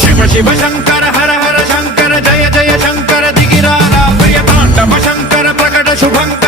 शिव शिव शंकर हर हर शंकर जय जय शंकर दिगिरारा प्रिय तांडव शंकर प्रकट शुभंकर